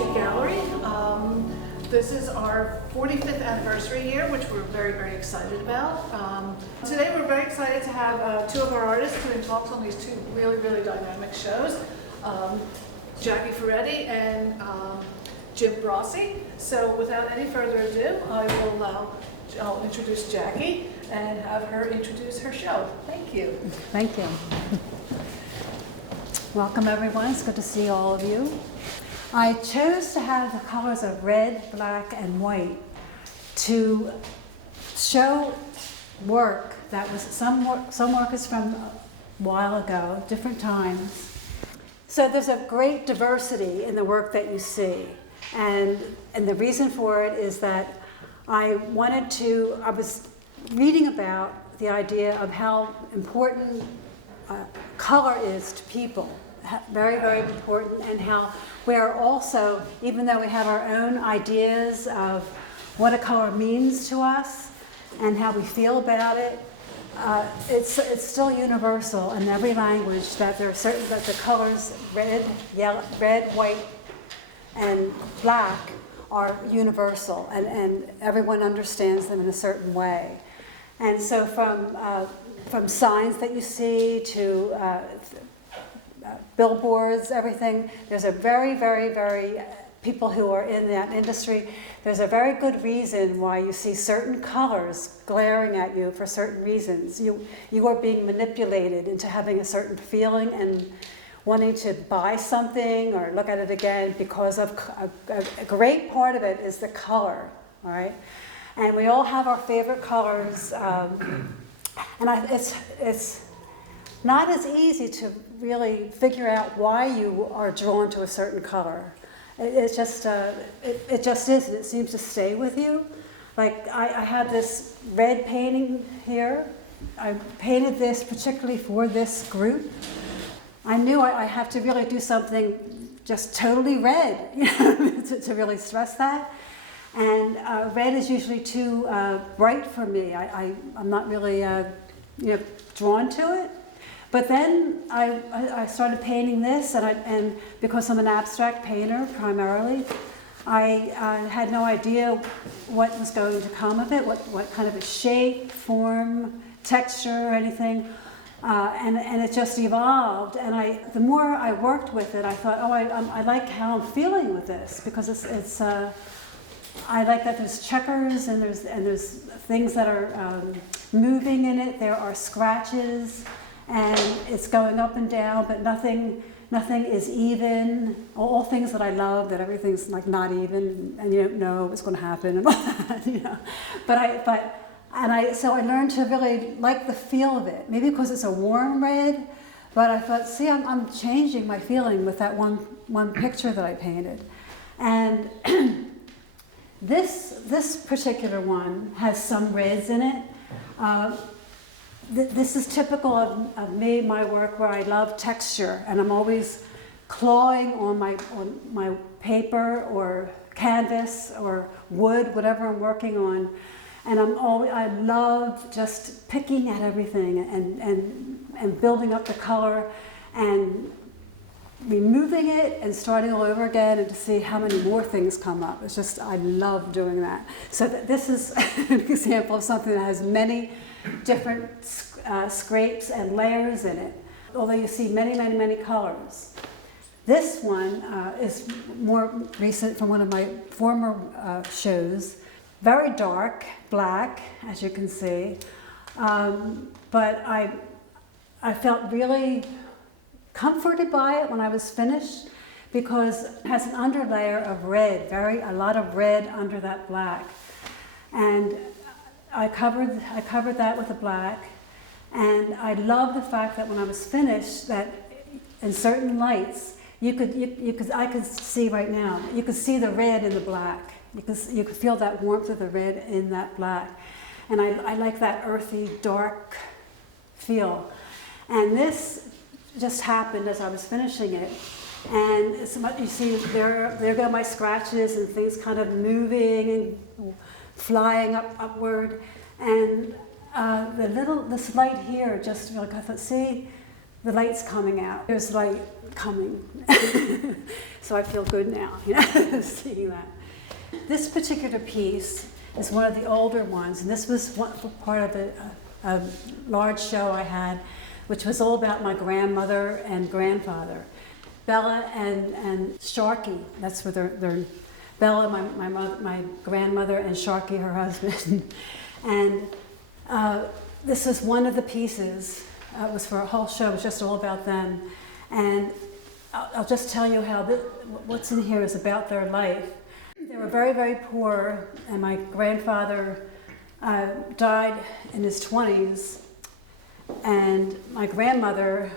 Street Gallery. This is our 45th anniversary year, which we're very, very excited about. Today we're very excited to have two of our artists doing talks on these two really, really dynamic shows. Jacque Ferretti and Jim Brossi. So without any further ado, I'll introduce Jacque and have her introduce her show. Thank you. Thank you. Welcome everyone, it's good to see all of you. I chose to have the colors of red, black, and white to show work that was some work is from a while ago, different times. So there's a great diversity in the work that you see, and the reason for it is that I was reading about the idea of how important color is to people, very, very important, and how we are also, even though we have our own ideas of what a color means to us and how we feel about it, it's still universal in every language that there are certain that the colors red, yellow, red, white, and black are universal, and everyone understands them in a certain way. And so from signs that you see to billboards, everything, there's a very, very, very, people who are in that industry, there's a very good reason why you see certain colors glaring at you for certain reasons. You are being manipulated into having a certain feeling and wanting to buy something or look at it again because of a great part of it is the color, all right? And we all have our favorite colors, and it's not as easy to really figure out why you are drawn to a certain color. It just is, and it seems to stay with you. Like I have this red painting here. I painted this particularly for this group. I knew I have to really do something just totally red, you know, to really stress that. And red is usually too bright for me. I'm not really drawn to it. But then I started painting this, and because I'm an abstract painter primarily, I had no idea what was going to come of it, what kind of a shape, form, texture, or anything. And it just evolved, and the more I worked with it, I thought, oh, I like how I'm feeling with this, because it's I like that there's checkers and there's things that are moving in it. There are scratches, and it's going up and down, but nothing is even. All things that I love, that everything's like not even, and you don't know what's going to happen and all that, you know. So I learned to really like the feel of it. Maybe because it's a warm red, but I thought, see, I'm changing my feeling with that one picture that I painted. And this particular one has some reds in it. This is typical of me, my work, where I love texture, and I'm always clawing on my paper or canvas or wood, whatever I'm working on. And I love just picking at everything and building up the color and removing it and starting all over again, and to see how many more things come up. It's just, I love doing that. So this is an example of something that has many different scrapes and layers in it, although you see many, many, many colors. This one is more recent from one of my former shows. Very dark, black, as you can see, but I felt really comforted by it when I was finished, because it has an underlayer of red, a lot of red under that black, and I covered that with the black, and I love the fact that when I was finished, that in certain lights, I could see right now, you could see the red in the black. You could feel that warmth of the red in that black. And I like that earthy, dark feel. And this just happened as I was finishing it. And you see, there go my scratches and things kind of moving and flying upward. And this light here just really, I thought, see, the light's coming out. There's light coming. So I feel good now, seeing that. This particular piece is one of the older ones, and this was part of a large show I had, which was all about my grandmother and grandfather. Bella and Sharky, that's where they're Bella, my grandmother, and Sharky, her husband. And this is one of the pieces. It was for a whole show. It was just all about them. And I'll just tell you how what's in here is about their life. They were very, very poor, and my grandfather died in his 20s, and my grandmother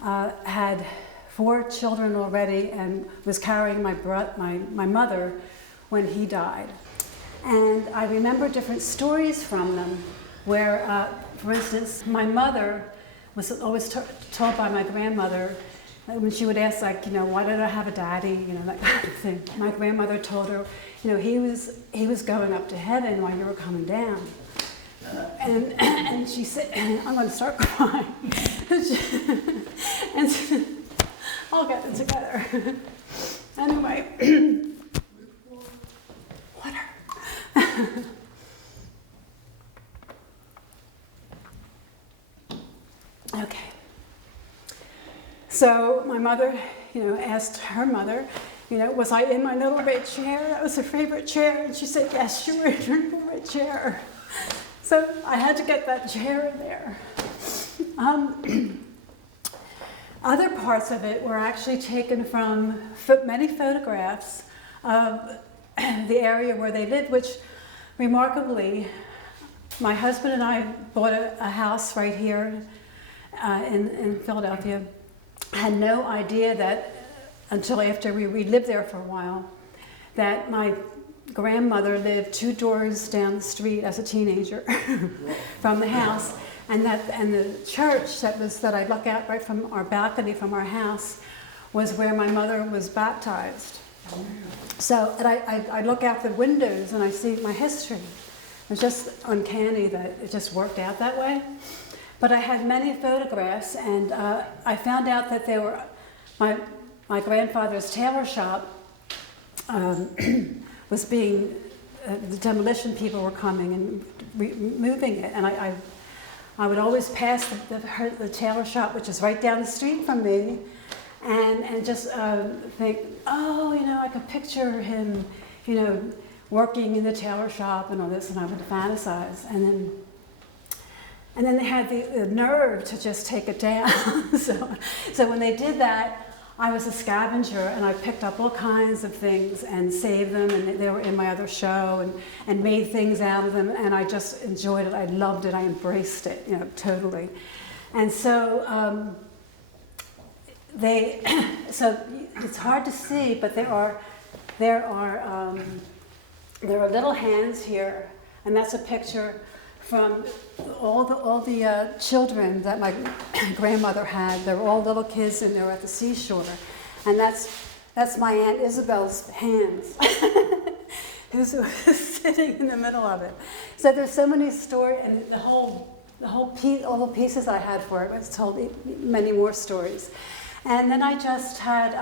had 4 children already and was carrying my mother when he died. And I remember different stories from them where, for instance, my mother was always told by my grandmother, when she would ask, like, why did I have a daddy, that kind of thing. My grandmother told her, he was going up to heaven while you were coming down. And she said, I'm going to start crying. And I'll get it together. Anyway, water. Okay. So my mother, asked her mother, was I in my little red chair? That was her favorite chair. And she said, yes, you were in your little red chair. So I had to get that chair in there. Other parts of it were actually taken from many photographs of the area where they lived, which remarkably, my husband and I bought a house right here in Philadelphia. I had no idea that, until after we lived there for a while, that my grandmother lived 2 doors down the street as a teenager from the house, and the church that I look at right from our balcony from our house was where my mother was baptized. So, and I look out the windows and I see my history. It's just uncanny that it just worked out that way. But I had many photographs, and I found out that they were my grandfather's tailor shop was being the demolition people were coming and removing it, and I would always pass the tailor shop, which is right down the street from me, and just think, I could picture him, working in the tailor shop and all this, and I would fantasize, and then they had the nerve to just take it down. So when they did that, I was a scavenger, and I picked up all kinds of things and saved them, and they were in my other show, and made things out of them, and I just enjoyed it. I loved it. I embraced it, totally. And so so it's hard to see, but there are little hands here, and that's a picture from all the children that my grandmother had. They were all little kids, and they were at the seashore, and that's my Aunt Isabel's hands, who's sitting in the middle of it. So there's so many stories, and the whole piece, all the pieces I had for it, I told many more stories. And then I just had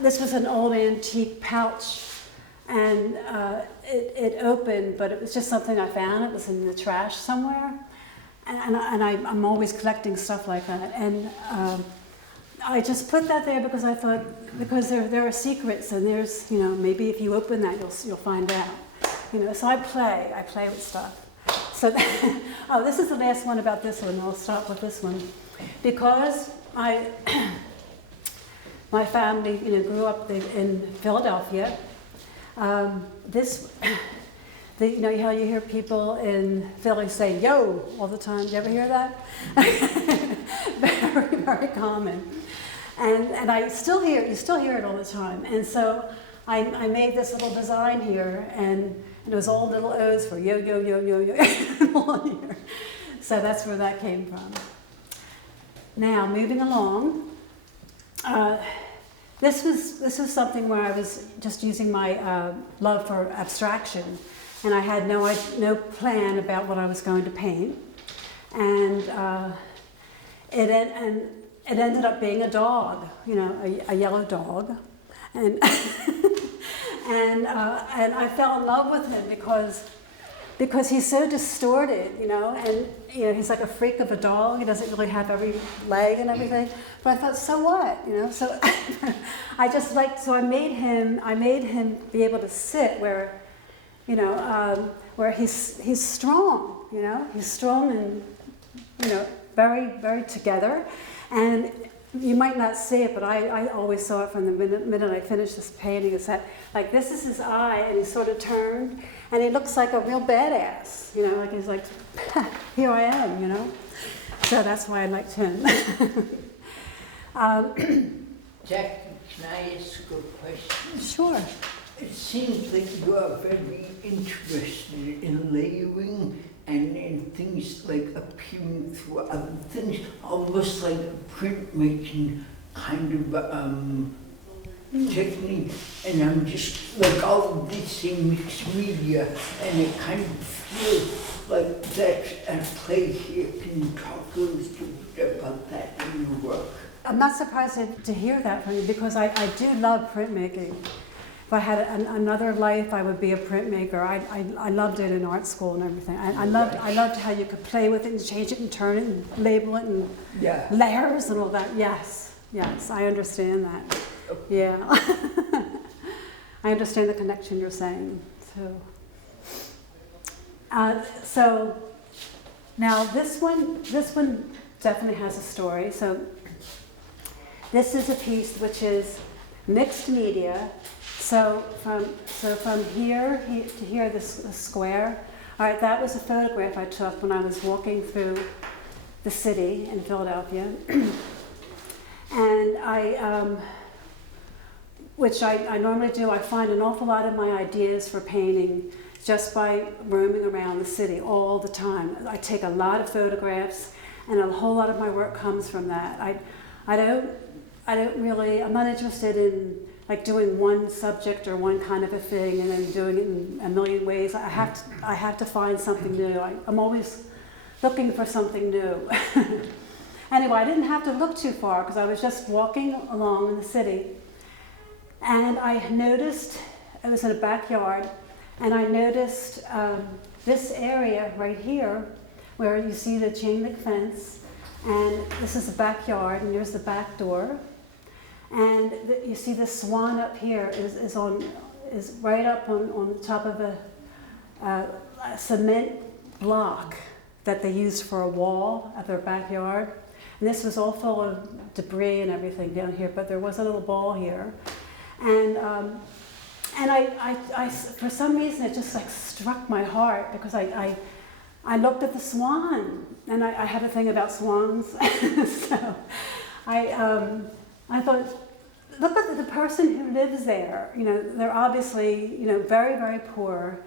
this was an old antique pouch. And it opened, but it was just something I found. It was in the trash somewhere. And I'm always collecting stuff like that. And I just put that there because I thought, because there are secrets, and there's, maybe if you open that, you'll find out. So I play with stuff. So, this is the last one about this one. I'll start with this one. Because my family, grew up in Philadelphia. How you hear people in Philly say "yo" all the time. Do you ever hear that? Very, very common. And you still hear it all the time. And so I made this little design here, and it was all little O's for yo, yo, yo, yo, yo, all here. So that's where that came from. Now, moving along. This was something where I was just using my love for abstraction, and I had no plan about what I was going to paint. And and it ended up being a dog, you know, a yellow dog, and and I fell in love with him because he's so distorted, you know, and you know he's like a freak of a dog. He doesn't really have every leg and everything. But I thought, so what, you know? So I just liked. So I made him be able to sit where, you know, where he's strong, you know, he's strong and, you know, very, very together. And you might not see it, but I always saw it from the minute I finished this painting, is that, like, this is his eye, and he's sort of turned, and he looks like a real badass, you know, like he's like, here I am, you know? So that's why I liked him. Jacque, can I ask a question? Sure. It seems like you are very interested in layering and in things like appearing through other things, almost like a printmaking kind of technique. And I'm just like all of this in mixed media, and it kind of feels like that's at play here. Can you talk a little bit about that in your work? I'm not surprised to hear that from you, because I do love printmaking. If I had another life, I would be a printmaker. I loved it in art school and everything. I loved how you could play with it and change it and turn it and label it and layers and all that. Yes, I understand that. Yeah, I understand the connection you're saying. So now this one definitely has a story. So this is a piece which is mixed media. So from here to here, this square. All right, that was a photograph I took when I was walking through the city in Philadelphia, and which I normally do. I find an awful lot of my ideas for painting just by roaming around the city all the time. I take a lot of photographs, and a whole lot of my work comes from that. I'm not interested in like doing one subject or one kind of a thing and then doing it in a million ways. I have to find something new. I'm always looking for something new. Anyway, I didn't have to look too far because I was just walking along in the city, and I noticed, it was in a backyard, and I noticed this area right here where you see the chain link fence, and this is the backyard, and here's the back door. And you see this swan up here is right up on the top of a cement block that they used for a wall at their backyard. And this was all full of debris and everything down here, but there was a little ball here. And I for some reason it just like struck my heart, because I looked at the swan, and I had a thing about swans. So I thought, look at the person who lives there. You know, they're obviously, you know, very, very poor,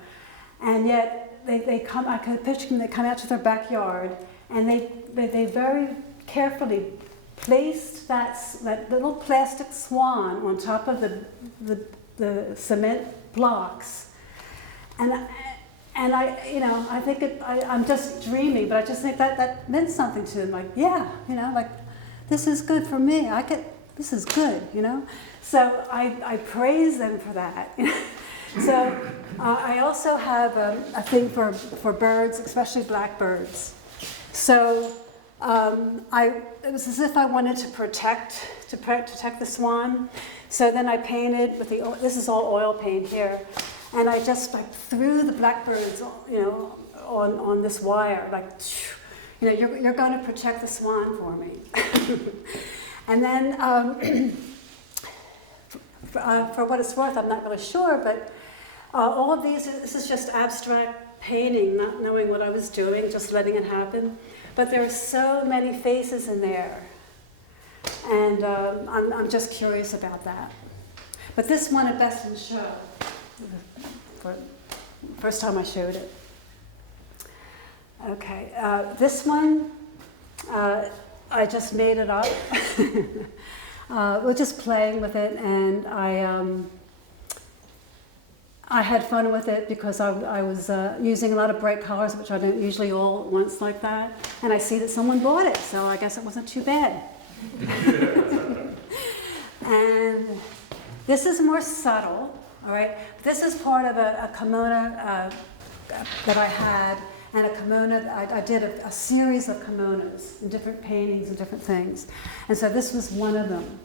and yet they come. I could picture them. They come out to their backyard, and they very carefully placed that little plastic swan on top of the cement blocks, and I, you know, I think I'm just dreaming, but I just think that meant something to them. Like, yeah, you know, like, this is good for me. This is good, you know? So I praise them for that. So I also have a thing for birds, especially blackbirds. So it was as if I wanted to protect the swan. So then I painted with this is all oil paint here, and I just like threw the blackbirds, you know, on this wire, like, you know, you're going to protect the swan for me. And then, for what it's worth, I'm not really sure, but all of this is just abstract painting, not knowing what I was doing, just letting it happen. But there are so many faces in there, and I'm just curious about that. But this one at best in show, first time I showed it. Okay, this one, I just made it up. We're just playing with it, and I had fun with it because I was using a lot of bright colors, which I don't usually all at once like that. And I see that someone bought it, so I guess it wasn't too bad. And this is more subtle, all right? This is part of a kimono that I had, and a kimono, I did a series of kimonos and different paintings and different things. And so this was one of them.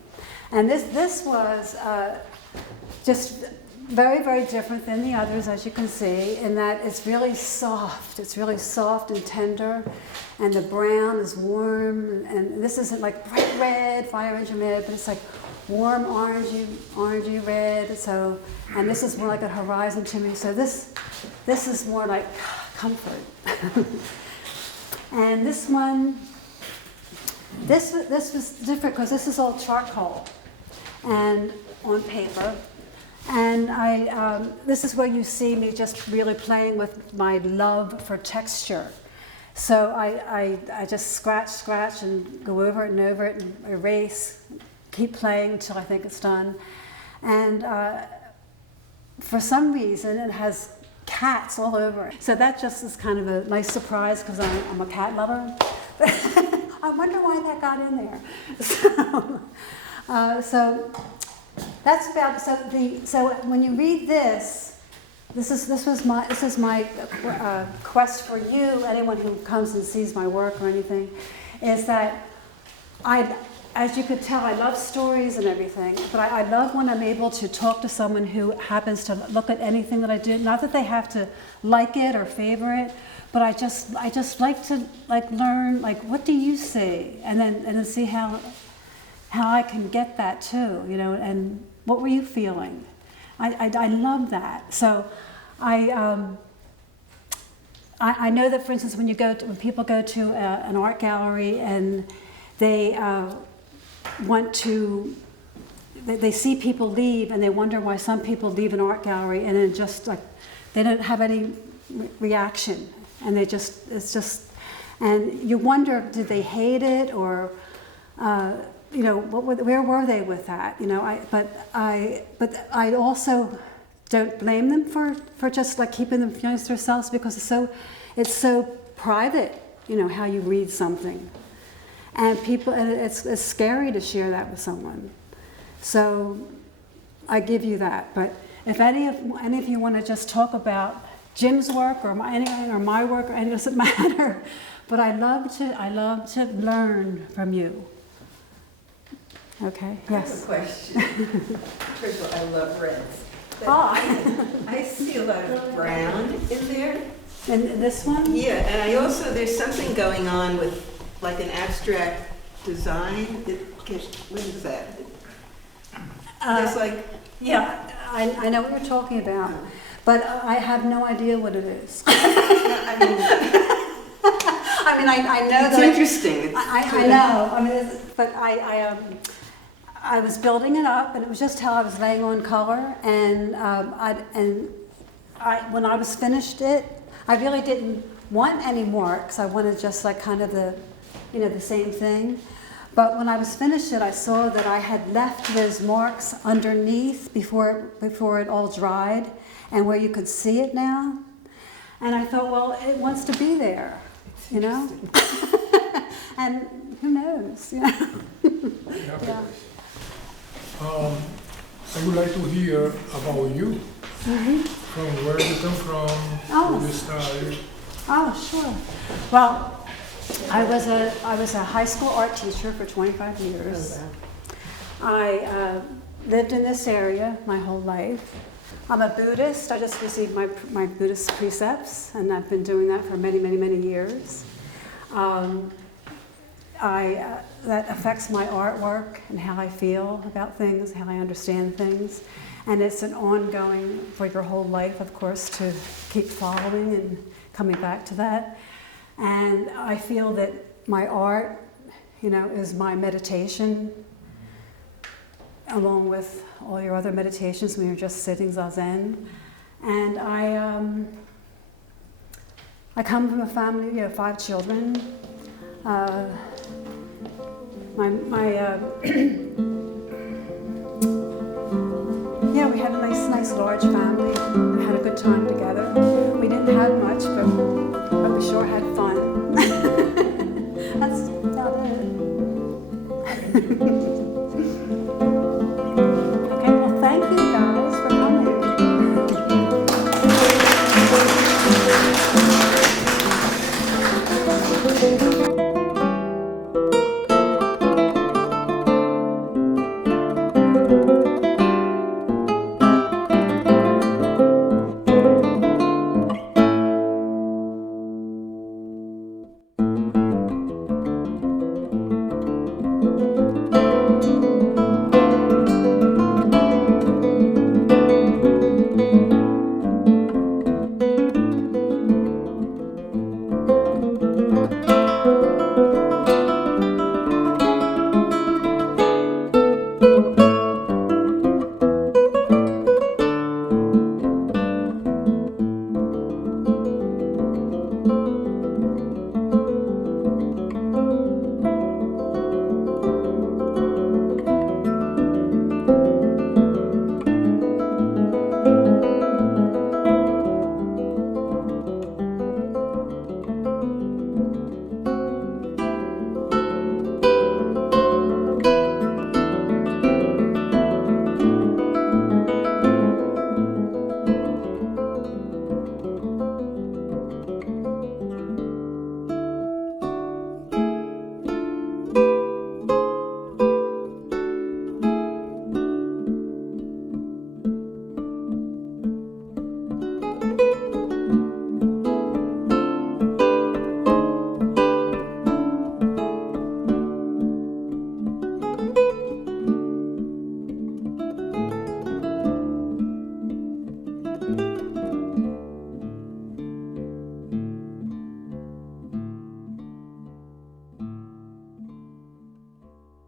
And this was just very, very different than the others, as you can see, in that it's really soft. It's really soft and tender, and the brown is warm, and this isn't like bright red, fire engine red, but it's like warm orangey red. So, and this is more like a horizon to me. So this is more like comfort. And this one, this was different because this is all charcoal and on paper. And this is where you see me just really playing with my love for texture. So I just scratch and go over it and erase, keep playing until I think it's done. And for some reason it has cats all over it. So that just is kind of a nice surprise because I'm a cat lover. I wonder why that got in there. So that's about so when you read this is my quest for you, anyone who comes and sees my work or anything, is that as you could tell, I love stories and everything, but I love when I'm able to talk to someone who happens to look at anything that I do. Not that they have to like it or favor it, but I just like to learn what do you see, and then see how I can get that too, and what were you feeling? I love that. So I know that, for instance, when people go to an art gallery and they they see people leave and they wonder why some people leave an art gallery and then just they don't have any reaction, and and you wonder, did they hate it or where were they with that? But I also don't blame them for just keeping them feelings to themselves, because it's so private, how you read something, and it's scary to share that with someone. So I give you that. But if any of you want to just talk about Jim's work or my work, it doesn't matter. But I love to learn from you. Okay. Yes. I have a question. First of all, I love reds. I see a lot of brown in there. And this one? Yeah, and there's something going on with an abstract design. What is that? Yeah, I know what you're talking about, but I have no idea what it is. I know it's that interesting. I know. But I was building it up, and it was just how I was laying on color, and when I was finished it, I really didn't want any more, because I wanted just kind of the same thing. But when I was finished it, I saw that I had left those marks underneath before it all dried, and where you could see it now. And I thought, well, it wants to be there, and who knows, Yeah. Yeah. I would like to hear about you. Mm-hmm. From where you come from, where you started. Oh, sure. Well, I was a high school art teacher for 25 years. I lived in this area my whole life. I'm a Buddhist. I just received my Buddhist precepts, and I've been doing that for many, many, many years. That affects my artwork and how I feel about things, how I understand things. And it's an ongoing, for your whole life, of course, to keep following and coming back to that. And I feel that my art, is my meditation, along with all your other meditations when you're just sitting zazen. And I come from a family of 5 children. Yeah, we had a nice large family.